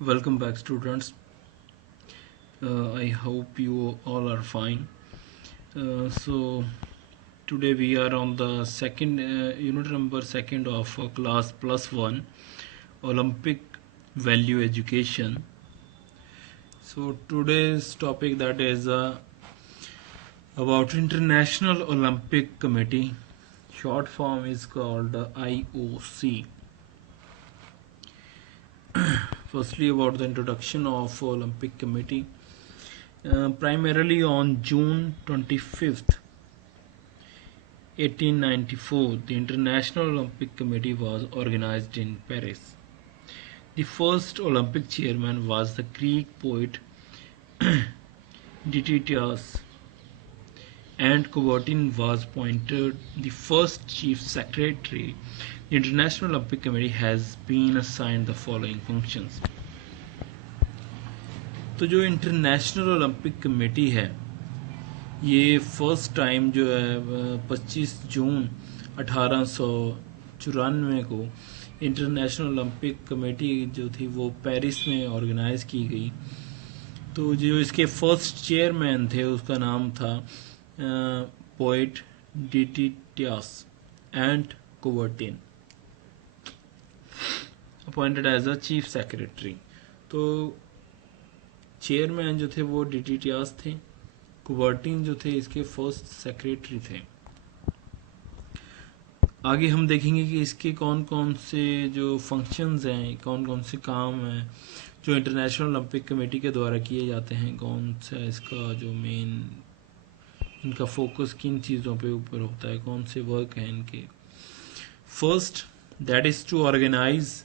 Welcome back, students. I hope you all are fine. So today we are on the second unit number second of class plus one Olympic value education. So today's topic that is about International Olympic Committee. Short form is called IOC. Firstly, about the introduction of Olympic Committee. Primarily on June 25th, 1894, the International Olympic Committee was organized in Paris. The first Olympic chairman was the Greek poet Dionysius, and Coubertin was appointed the first chief secretary. The International Olympic Committee has been assigned the following functions. तो जो international Olympic committee है ये first time जो है 25 जून 1894 को international Olympic committee जो थी वो पेरिस में ऑर्गेनाइज की गई। तो जो इसके फर्स्ट चेयरमैन थे उसका नाम था poet Dionysius and Coubertin, appointed as a chief secretary. तो चेयरमैन जो थे वो डियोनिसियस थे, कुबर्टिन जो थे इसके फर्स्ट सेक्रेटरी थे। आगे हम देखेंगे कि इसके कौन कौन से जो फंक्शंस हैं, कौन कौन से काम हैं जो इंटरनेशनल ओलंपिक कमेटी के द्वारा किए जाते हैं, कौन सा इसका जो मेन इनका फोकस किन चीज़ों पे ऊपर होता है, कौन से वर्क हैं इनके। First, that is to organize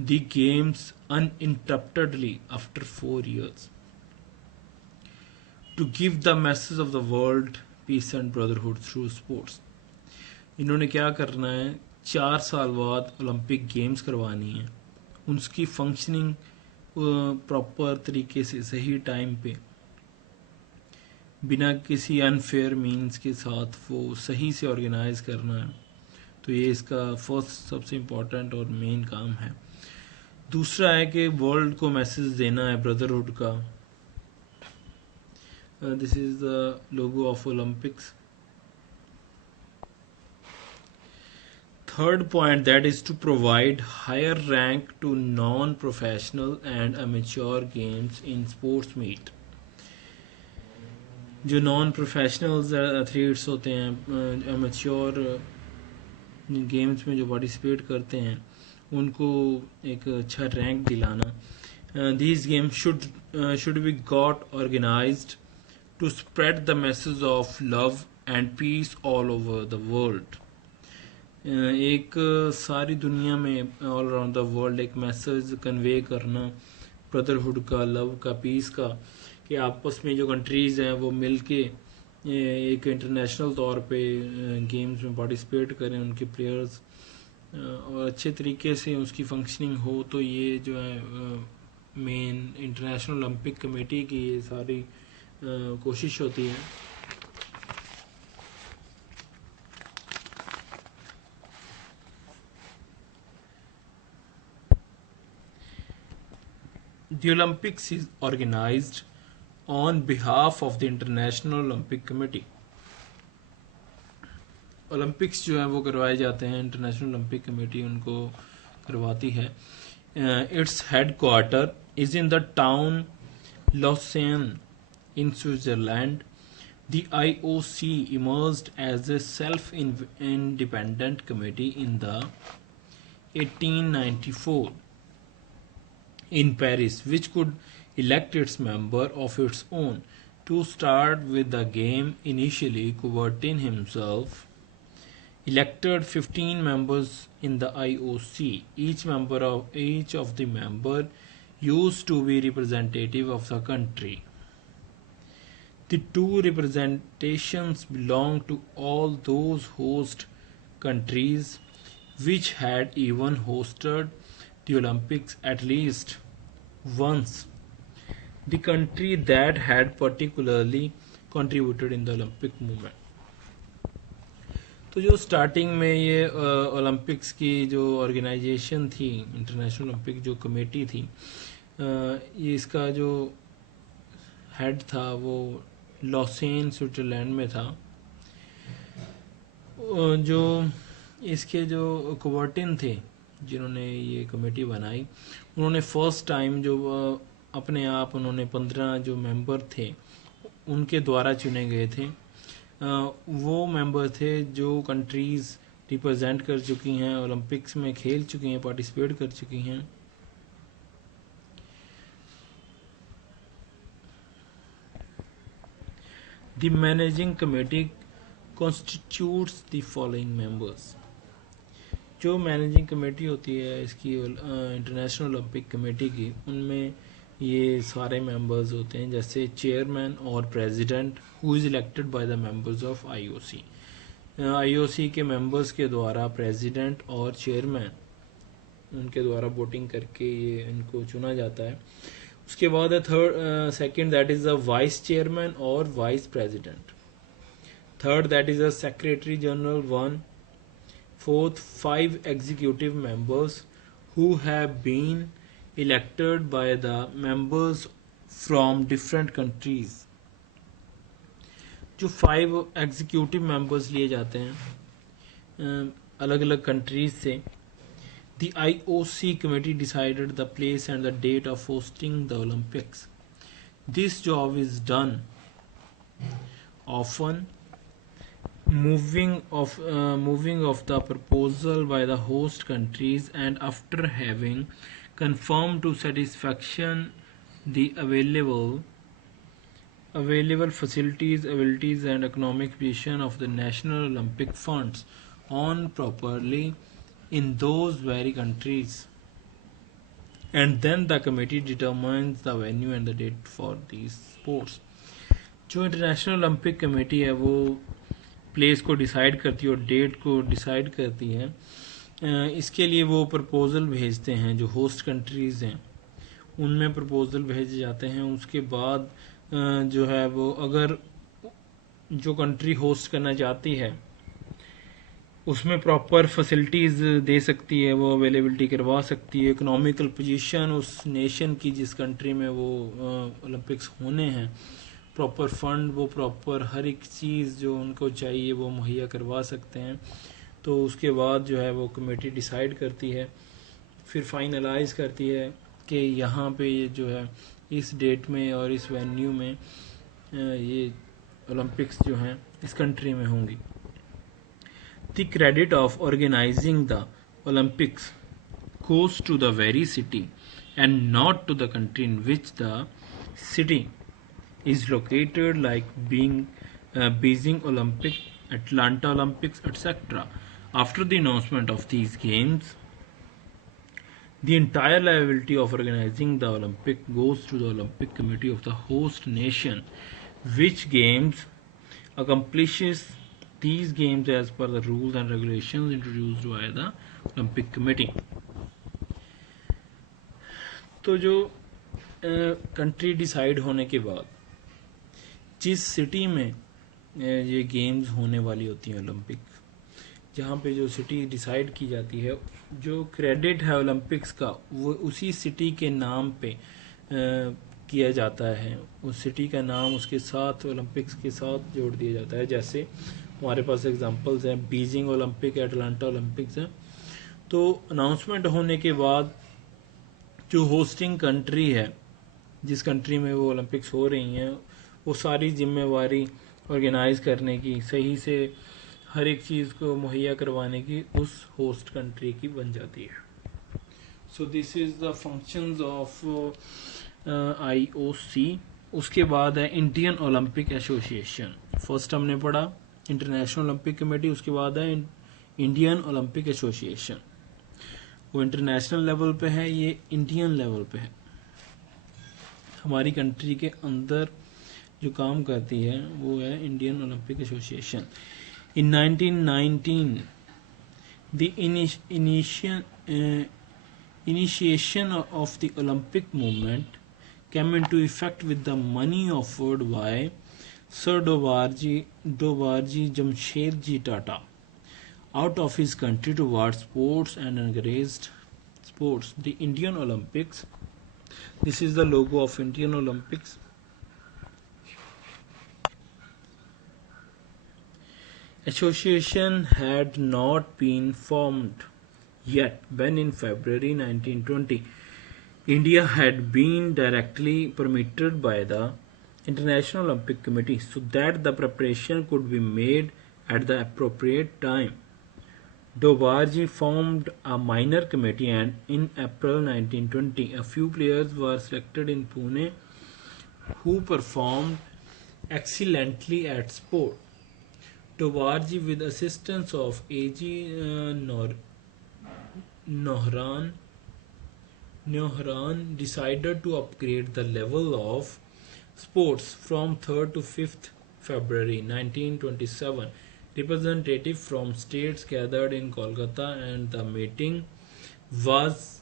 the games uninterruptedly after 4 years, to give the message of the world peace and brotherhood through sports। इन्होंने क्या करना है, 4 साल बाद ओलंपिक गेम्स करवानी है, उसकी फंक्शनिंग प्रॉपर तरीके से सही टाइम पे बिना किसी अनफेयर मीन्स के साथ वो सही से ऑर्गेनाइज करना है। तो ये इसका फर्स्ट सबसे इम्पोर्टेंट और मेन काम है। दूसरा है कि वर्ल्ड को मैसेज देना है ब्रदरहुड का। This is the logo of Olympics. Third point, that is to provide higher rank to non-professional and amateur games in sports meet। जो नॉन प्रोफेशनल्स एथलीट्स होते हैं, एमेच्योर गेम्स में जो पार्टिसिपेट करते हैं, उनको एक अच्छा रैंक दिलाना। These games should be got organized to spread the message of love and peace all over the world। एक सारी दुनिया में ऑल अराउंड द वर्ल्ड एक मैसेज कन्वे करना ब्रदरहुड का, लव का, पीस का, कि आपस में जो कंट्रीज़ हैं वो मिलके एक इंटरनेशनल तौर पे गेम्स में पार्टिसिपेट करें, उनके प्लेयर्स और अच्छे तरीके से उसकी फंक्शनिंग हो। तो ये जो है मेन इंटरनेशनल ओलंपिक कमेटी की ये सारी कोशिश होती है। The Olympics is organized on behalf of the International Olympic Committee। Olympics जो है वो करवाए जाते हैं, इंटरनेशनल ओलंपिक कमेटी उनको करवाती है। Its headquarter is in the town Lausanne in Switzerland। The IOC emerged as a self-independent committee in the 1894 in Paris, which could elect its member of its own। To start with the game, initially Coubertin himself elected 15 members in the IOC. Each of the member used to be representative of the country। The two representations belong to all those host countries which had even hosted the Olympics at least once, the country that had particularly contributed in the Olympic movement। तो जो starting में ये Olympics की जो organisation थी, international Olympic जो committee थी, ये इसका जो हेड था वो लॉसेन स्विट्जरलैंड में था। जो इसके जो कोवर्टिन थे जिन्होंने ये कमेटी बनाई, उन्होंने फर्स्ट टाइम जो अपने आप उन्होंने 15 जो मेंबर थे उनके द्वारा चुने गए थे। वो मेंबर थे जो कंट्रीज़ रिप्रेजेंट कर चुकी हैं, ओलंपिक्स में खेल चुकी हैं, पार्टिसिपेट कर चुकी हैं। The managing committee constitutes the following members. जो मैनेजिंग कमेटी होती है इसकी इंटरनेशनल ओलंपिक कमेटी की, उनमें ये सारे मेंबर्स होते हैं, जैसे चेयरमैन और president who is elected by the members of IOC. IOC के मेंबर्स के द्वारा प्रेसिडेंट और चेयरमैन उनके द्वारा वोटिंग करके ये इनको चुना जाता है। उसके बाद है second, that is the vice chairman और vice president. Third, that is the secretary general 1। Fourth, 5 executive members who have been elected by the members from different countries। जो 5 एग्जीक्यूटिव मेंबर्स लिए जाते हैं अलग अलग कंट्रीज से। The IOC committee decided the place and the date of hosting the Olympics. This job is done often moving of the proposal by the host countries, and after having confirmed to satisfaction the available facilities, abilities and economic position of the national Olympic funds on properly in those very countries, and then the committee determines the venue and the date for these sports। जो international Olympic committee है वो place को decide करती है और date को decide करती है। इसके लिए वो प्रपोजल भेजते हैं, जो होस्ट कंट्रीज़ हैं उनमें प्रपोजल भेजे जाते हैं। उसके बाद जो है वो अगर जो कंट्री होस्ट करना चाहती है उसमें प्रॉपर फैसिलिटीज़ दे सकती है, वो अवेलेबिलिटी करवा सकती है। इकोनॉमिकल पोजीशन उस नेशन की जिस कंट्री में वो ओलंपिक्स होने हैं, प्रॉपर फंड, वो प्रॉपर हर एक चीज़ जो उनको चाहिए वो मुहैया करवा सकते हैं। तो उसके बाद जो है वो कमेटी डिसाइड करती है, फिर फाइनलाइज करती है कि यहाँ पे ये जो है इस डेट में और इस वेन्यू में ये ओलंपिक्स जो हैं इस कंट्री में होंगी। The credit of organizing the Olympics goes to the very city and not to the country in which the city is located, like Beijing Olympic, Atlanta Olympics, etc. After the announcement of these games, the entire liability of organizing the Olympic goes to the Olympic Committee of the host nation, which games accomplishes these games as per the rules and regulations introduced by the Olympic Committee। तो जो country decide होने के बाद जिस city में ये games होने वाली होती हैं ओलंपिक, जहाँ पे जो सिटी डिसाइड की जाती है, जो क्रेडिट है ओलंपिक्स का वो उसी सिटी के नाम पे किया जाता है। उस सिटी का नाम उसके साथ ओलंपिक्स के साथ जोड़ दिया जाता है। जैसे हमारे पास एग्जांपल्स हैं, बीजिंग ओलंपिक, एटलांटा ओलंपिक्स हैं। तो अनाउंसमेंट होने के बाद जो होस्टिंग कंट्री है, जिस कंट्री में वो ओलंपिक्स हो रही हैं, वो सारी जिम्मेवारी ऑर्गेनाइज करने की, सही से हर एक चीज़ को मुहैया करवाने की उस होस्ट कंट्री की बन जाती है। So this is the functions of IOC। उसके बाद है इंडियन ओलंपिक एसोसिएशन। फर्स्ट हमने पढ़ा इंटरनेशनल ओलंपिक कमेटी, उसके बाद है इंडियन ओलंपिक एसोसिएशन। वो इंटरनेशनल लेवल पे है, ये इंडियन लेवल पे है। हमारी कंट्री के अंदर जो काम करती है वो है Indian Olympic association. In 1919 the initiation of the Olympic movement came into effect with the money offered by Sir Dovarji Jamshedji Tata out of his country towards sports and encouraged sports। The Indian Olympics This is the logo of Indian Olympics. Association had not been formed yet when in February 1920 India had been directly permitted by the International Olympic Committee so that the preparation could be made at the appropriate time. Dobarji formed a minor committee and in April 1920 a few players were selected in Pune who performed excellently at sport. Dobarji, with assistance of A.G. Nohran, decided to upgrade the level of sports from 3rd to 5th February 1927. Representatives from states gathered in Kolkata and the meeting was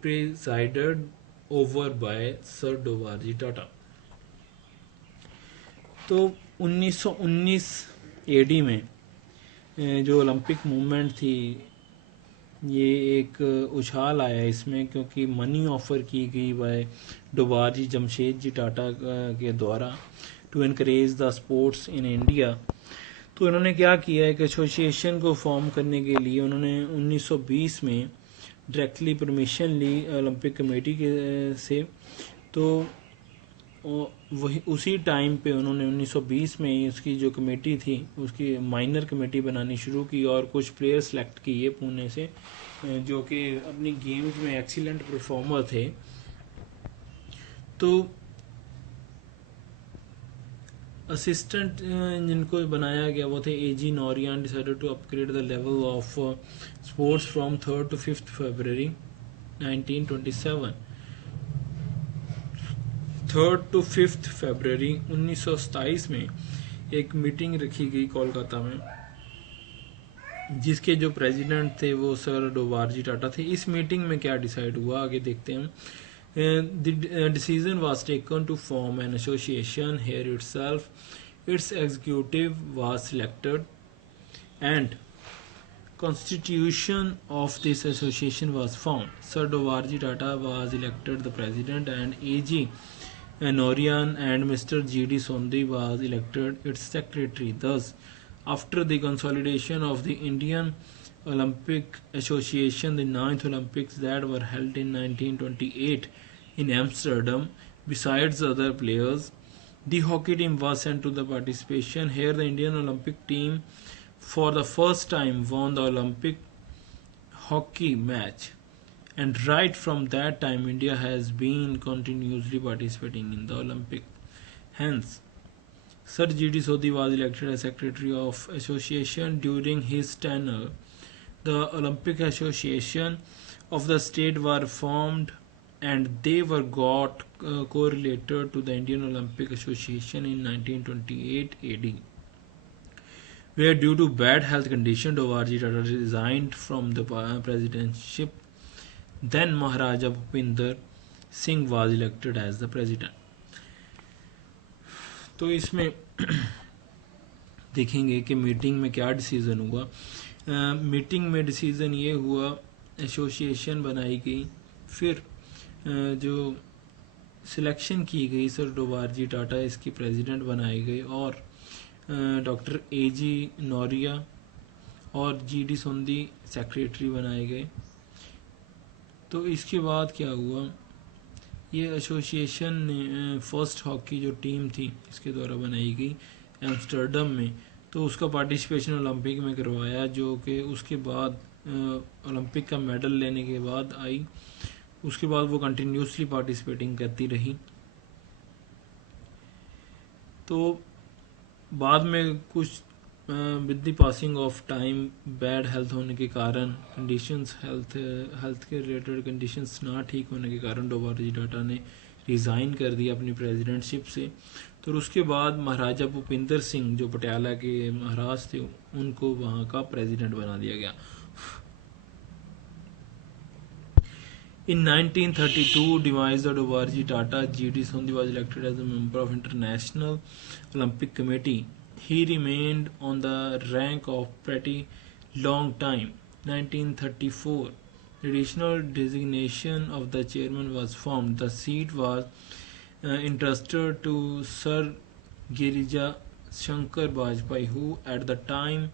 presided over by Sir Dobarji Tata. तो 1919 AD में जो Olympic movement थी ये एक उछाल आया इसमें क्योंकि मनी ऑफर की गई बाय डोबारजी जमशेद जी टाटा के द्वारा to encourage the sports in India. तो इन्होंने क्या किया, एक एसोसिएशन को फॉर्म करने के लिए उन्होंने 1920 में डायरेक्टली परमिशन ली ओलंपिक कमेटी के से। तो वही उसी टाइम पे उन्होंने 1920 में उसकी जो कमेटी थी उसकी माइनर कमेटी बनानी शुरू की और कुछ प्लेयर सेलेक्ट किए पुणे से जो कि अपनी गेम्स में एक्सीलेंट परफॉर्मर थे। तो असिस्टेंट जिनको बनाया गया वो थे A.G. Norian decided to upgrade the level of sports from 3rd to 5th February 1927। 3rd to 5th February 1927 में एक मीटिंग रखी गई कोलकाता में जिसके जो प्रेसिडेंट थे वो सर डोबारजी टाटा थे। इस मीटिंग में क्या डिसाइड हुआ आगे देखते हैं। The decision was taken to form an association here itself. Its executive was selected and constitution of this association was formed. Sir Dobarji Tata was elected the president and A.G. Norian and Mr. G.D. Sondhi was elected its secretary. Thus, after the consolidation of the Indian Olympic Association, the 9th Olympics that were held in 1928 in Amsterdam, besides other players, the hockey team was sent to the participation. Here, the Indian Olympic team for the first time won the Olympic hockey match. And right from that time, India has been continuously participating in the Olympic. Hence, Sir G.D. Sodhi was elected as Secretary of Association during his tenure. The Olympic Association of the state were formed and they were got correlated to the Indian Olympic Association in 1928 AD, where due to bad health condition Dobarji Tata resigned from the presidentship. Then Maharaja Bhupinder Singh was elected as the president. तो इसमें देखेंगे कि meeting में क्या decision हुआ। Meeting में decision ये हुआ, एसोसिएशन बनाई गई, फिर जो सिलेक्शन की गई सर डोबारजी टाटा इसकी प्रेसिडेंट बनाई गई और डॉक्टर A.G. नौरिया और G.D. सोंधी सेक्रेटरी बनाए गए। तो इसके बाद क्या हुआ, ये एसोसिएशन ने फर्स्ट हॉकी जो टीम थी इसके द्वारा बनाई गई एम्स्टर्डम में, तो उसका पार्टिसिपेशन ओलंपिक में करवाया जो कि उसके बाद ओलंपिक का मेडल लेने के बाद आई। उसके बाद वो कंटिन्यूसली पार्टिसिपेटिंग करती रही। तो बाद में कुछ with the passing of time bad health होने के कारण कंडीशंस हेल्थ के रिलेटेड कंडीशंस ना ठीक होने के कारण डोबारजी टाटा ने रिज़ाइन कर दिया अपनी प्रेसिडेंटशिप से। तो उसके बाद महाराजा भूपिंदर सिंह जो पटियाला के महाराज थे उनको वहाँ का प्रेसिडेंट बना दिया गया। In 1932, devised the Dobarji Tata, G.D. Sondhi was elected as a member of International Olympic Committee. He remained on the rank of pretty long time. 1934, Traditional designation of the chairman was formed. The seat was entrusted to Sir Girija Shankar Bajpai, who at the time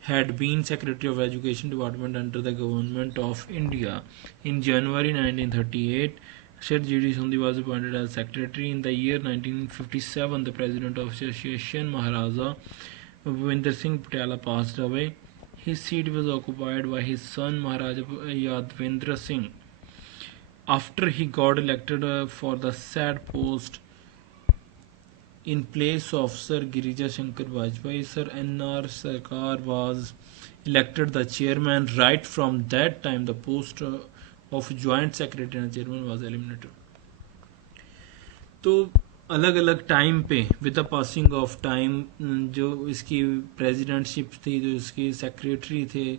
had been Secretary of Education Department under the Government of India. In January 1938, Sir G.D. Sondhi was appointed as Secretary. In the year 1957, the President of Association, Maharaja Bhupinder Singh Patiala, passed away. His seat was occupied by his son, Maharaja Yadvendra Singh. After he got elected for the said post in place of Sir Girija Shankar Bajpai, Sir N.R. Sarkar was elected the chairman. Right from that time, the post of joint secretary and chairman was eliminated. तो अलग अलग time पे with the passing of time जो इसकी presidentship थी, जो इसकी secretary थे,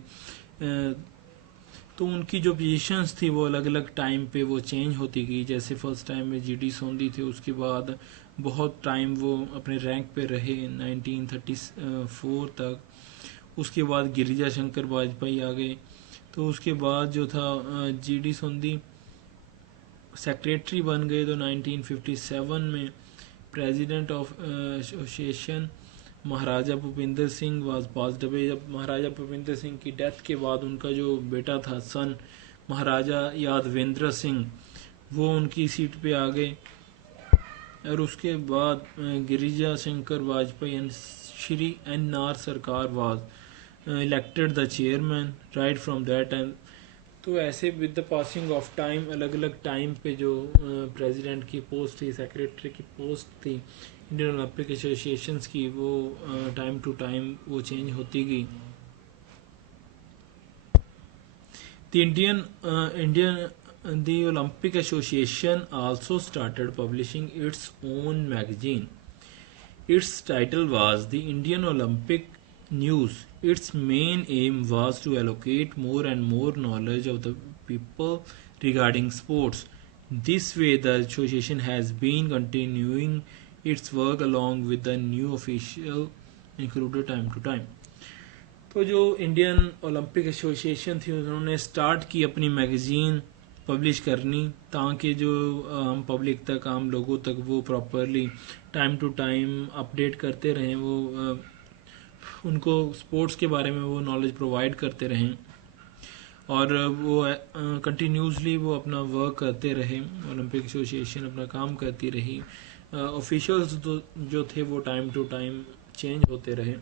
तो उनकी जो पोजीशंस थी वो अलग अलग टाइम पे वो चेंज होती गई. जैसे फर्स्ट टाइम में जीडी सोंधी थे, उसके बाद बहुत टाइम वो अपने रैंक पे रहे 1934 तक. उसके बाद गिरिजा शंकर वाजपेयी आ गए. तो उसके बाद जो था जीडी सोंधी सेक्रेटरी बन गए. तो 1957 में president of association Maharaja Bhupinder Singh was passed away. जब महाराजा भूपिंदर सिंह की डेथ के बाद उनका जो बेटा था सन महाराजा यादवेंद्र सिंह, वो उनकी सीट पे आ गए. और उसके बाद गिरिजा शंकर वाजपेयी एंड श्री एन.आर. सरकार was elected the chairman right from that time. तो ऐसे with the passing of time अलग अलग टाइम पे जो प्रेसिडेंट की पोस्ट थी, सेक्रेटरी की पोस्ट थी इंडियन ओलंपिक एसोसिएशंस की, वो टाइम टू टाइम वो चेंज होती गई. The Olympic Association also started publishing its own magazine. Its title was the Indian Olympic News. Its main aim was to allocate more and more knowledge of the people regarding sports. This way, the association has been continuing its work along with the new official included time to time. तो जो Indian Olympic association थी उन्होंने start की अपनी magazine publish करनी, ताकि जो आम पब्लिक तक, आम लोगों तक वो properly time to time update करते रहें, वो उनको स्पोर्ट्स के बारे में वो नॉलेज प्रोवाइड करते रहें और वो कंटिन्यूसली वो अपना वर्क करते रहे. ओलंपिक एसोसिएशन अपना काम करती रही. ऑफिशियल्स जो थे वो टाइम टू टाइम चेंज होते रहे.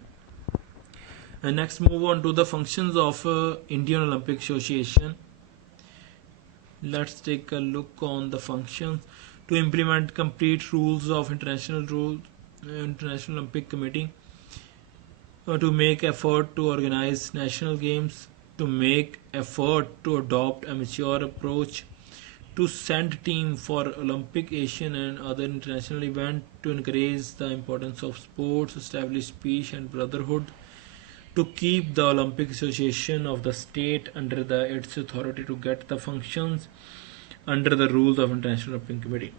Next, move on to the functions of Indian Olympic Association. Let's take a look on the functions. To implement complete rules of International Olympic Committee, to make effort to organize national games, to make effort to adopt a mature approach, to send team for Olympic, Asian and other international events, to encourage the importance of sports, establish peace and brotherhood, to keep the Olympic Association of the state under its authority, to get the functions under the rules of International Olympic Committee.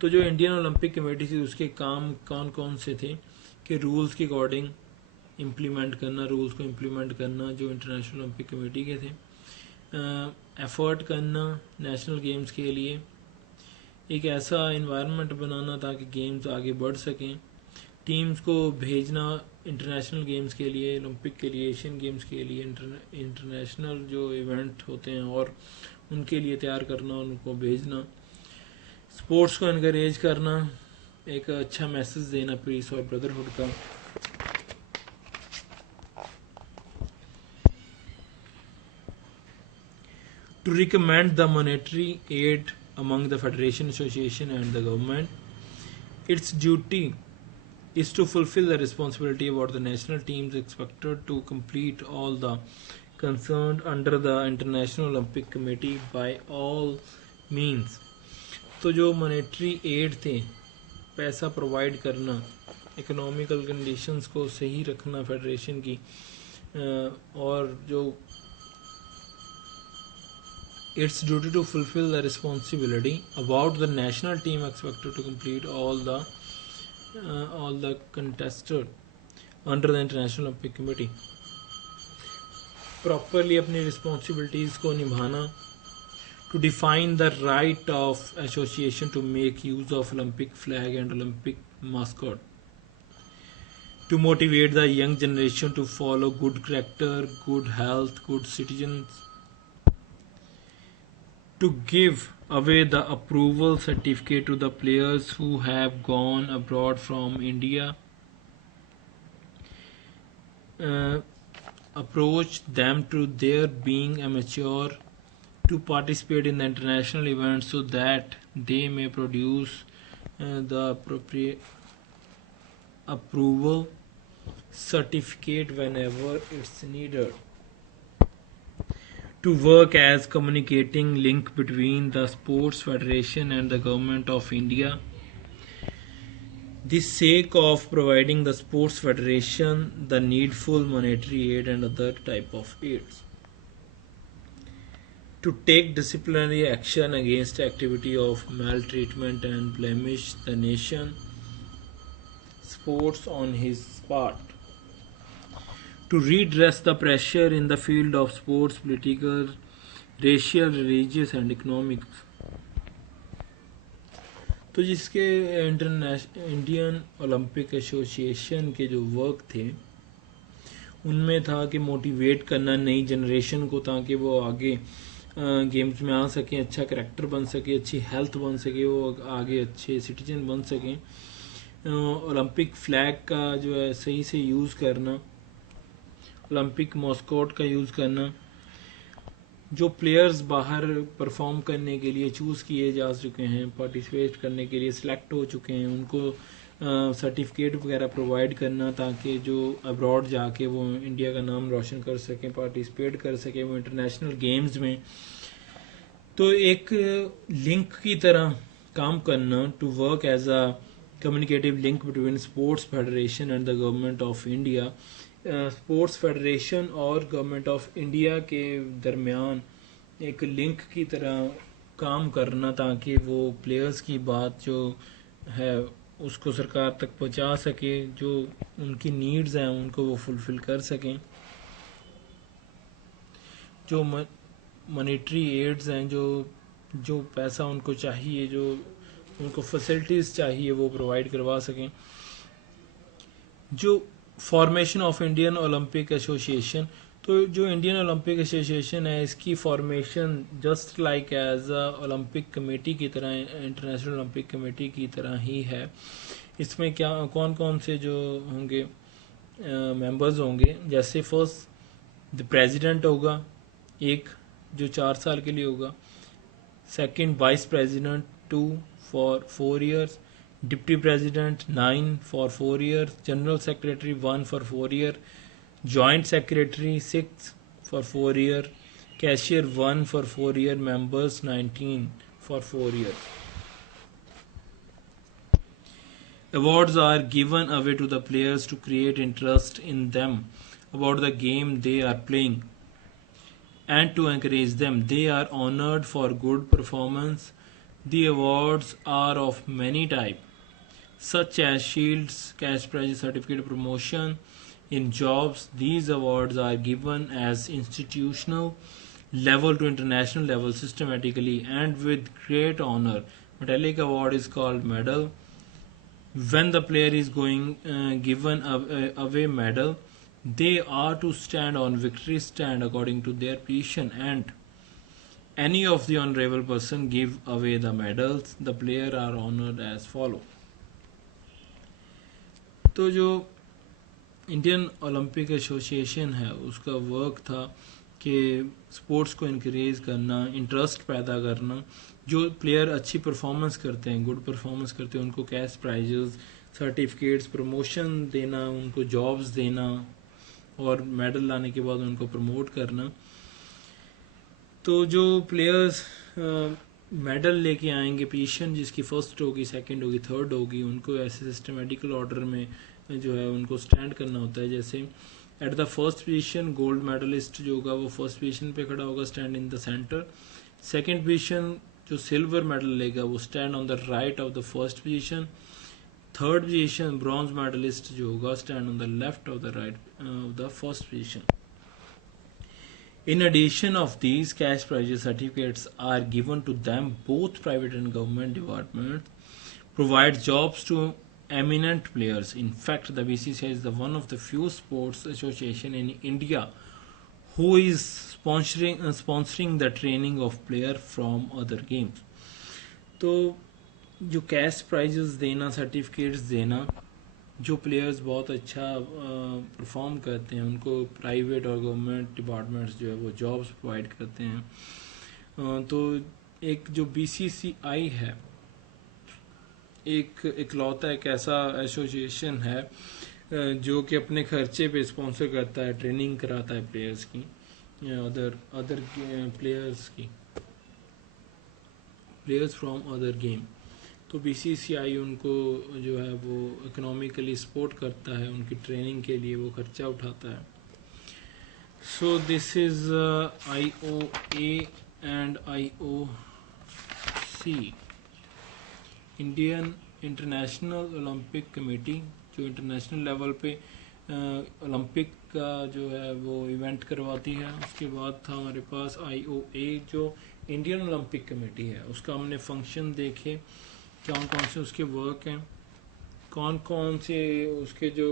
तो जो Indian Olympic committee थी उसके काम कौन कौन से थे कि रूल्स के अकॉर्डिंग इम्प्लीमेंट करना, रूल्स को इम्प्लीमेंट करना जो इंटरनेशनल ओलंपिक कमेटी के थे, एफर्ट करना नेशनल गेम्स के लिए, एक ऐसा इन्वायरमेंट बनाना ताकि गेम्स आगे बढ़ सकें, टीम्स को भेजना इंटरनेशनल गेम्स के लिए, ओलंपिक के लिए, एशियन गेम्स के लिए, इंटरनेशनल जो इवेंट होते हैं और उनके लिए तैयार करना, उनको भेजना, स्पोर्ट्स को एनकरेज करना, एक अच्छा मैसेज देना पीस और ब्रदरहुड का. To recommend the monetary aid among the federation, association and the government. Its duty is to fulfill the responsibility about the national teams expected to complete all the concerned under the International Olympic Committee by all means. तो जो monetary add थे, पैसा provide करना, economical conditions को सही रखना federation की, और जो its duty to fulfill the responsibility about the national team expected to complete all the contested under the International Olympic Committee. Properly अपनी रिस्पॉन्सिबिलिटीज़ को निभाना, to define the right of association to make use of Olympic flag and Olympic mascot, to motivate the young generation to follow good character, good health, good citizens, to give away the approval certificate to the players who have gone abroad from India, approach them to their being amateur, to participate in the international events so that they may produce the appropriate approval certificate whenever it's needed, to work as communicating link between the sports federation and the government of India, the sake of providing the sports federation the needful monetary aid and other type of aids, to take disciplinary action against activity of maltreatment and blemish the nation sports on his part, to redress the pressure in the field of sports, political, racial, religious and economics. तो जिसके Indian Olympic association के जो work थे उनमें था कि motivate करना नई जनरेशन को ताकि वो आगे गेम्स में आ सकें, अच्छा करैक्टर बन सके, अच्छी हेल्थ बन सके, वो आगे अच्छे सिटीजन बन सकें. ओलंपिक फ्लैग का जो है सही से यूज़ करना, ओलंपिक मॉस्कोट का यूज़ करना, जो प्लेयर्स बाहर परफॉर्म करने के लिए चूज़ किए जा चुके हैं, पार्टिसिपेट करने के लिए सिलेक्ट हो चुके हैं, उनको सर्टिफिकेट वगैरह प्रोवाइड करना ताकि जो अब्रॉड जाके वो इंडिया का नाम रोशन कर सकें, पार्टिसिपेट कर सकें वो इंटरनेशनल गेम्स में. तो एक लिंक की तरह काम करना, to work as a communicative link between sports federation and the government of India. Sports federation और गवर्नमेंट ऑफ इंडिया के दरमियान एक लिंक की तरह काम करना ताकि वो प्लेयर्स की बात जो है उसको सरकार तक पहुंचा सके, जो उनकी नीड्स हैं उनको वो फुलफिल कर सकें, जो मॉनेटरी एड्स हैं, जो पैसा उनको चाहिए, जो उनको फैसिलिटीज़ चाहिए वो प्रोवाइड करवा सकें. जो formation of Indian Olympic Association, तो जो इंडियन ओलंपिक एसोसिएशन है इसकी formation just like as a Olympic committee की तरह, इंटरनेशनल ओलंपिक कमेटी की तरह ही है. इसमें क्या कौन कौन से जो होंगे मेंबर्स होंगे, जैसे फर्स्ट द प्रेसिडेंट होगा एक जो 4 साल के लिए होगा, second vice president 2 for 4 years, Deputy President 9 for 4 years, General Secretary 1 for 4 years, Joint Secretary 6 for 4 years, Cashier 1 for 4 years, Members 19 for 4 years. Awards are given away to the players to create interest in them about the game they are playing and to encourage them. They are honored for good performance. The awards are of many types, such as shields, cash prize, certificate, promotion in jobs. These awards are given as institutional level to international level systematically and with great honor. Metallic award is called medal. When the player is going given away medal, they are to stand on victory stand according to their position, and any of the honorable person give away the medals. The player are honored as follow. तो जो Indian Olympic Association है उसका work था कि sports को encourage करना, interest पैदा करना, जो प्लेयर अच्छी परफॉर्मेंस करते हैं, गुड परफॉर्मेंस करते हैं, उनको कैश प्राइजेस, सर्टिफिकेट्स, प्रमोशन देना, उनको जॉब्स देना और मेडल लाने के बाद उनको प्रमोट करना. तो जो प्लेयर्स मेडल लेके आएंगे, पोजीशन जिसकी फर्स्ट होगी, सेकंड होगी, थर्ड होगी, उनको ऐसे सिस्टमेटिकल ऑर्डर में जो है उनको स्टैंड करना होता है. जैसे at the first position gold medalist जो होगा वो फर्स्ट पोजीशन पे खड़ा होगा, stand in the centre. Second position जो सिल्वर मेडल लेगा वो stand on the right of the first position. Third position bronze medalist जो होगा stand on the left of the right of the first position. In addition of these, cash prize certificates are given to them. Both private and government departments provide jobs to eminent players. In fact, the BCCI is the one of the few sports association in India who is sponsoring the training of player from other games. तो जो cash prices देना, certificates देना, जो players बहुत अच्छा perform करते हैं उनको प्राइवेट और गवर्नमेंट डिपार्टमेंट्स जो है वो जॉब्स प्रोवाइड करते हैं. तो एक जो बीसीसीआई है एक इकलौता एक ऐसा एसोसिएशन है जो कि अपने खर्चे पे स्पॉन्सर करता है, ट्रेनिंग कराता है प्लेयर्स की, other players from other game. तो बीसीसीआई उनको जो है वो इकोनॉमिकली सपोर्ट करता है, उनकी ट्रेनिंग के लिए वो खर्चा उठाता है. So this is IOA and IOC, Indian international Olympic committee, जो इंटरनेशनल लेवल पे ओलंपिक का जो है वो इवेंट करवाती है. उसके बाद था हमारे पास IOA जो इंडियन ओलंपिक कमेटी है. उसका हमने फंक्शन देखे, कौन कौन से उसके वर्क हैं, कौन कौन से उसके जो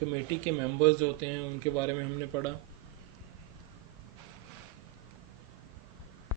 कमेटी के मेंबर्स होते हैं उनके बारे में हमने पढ़ा.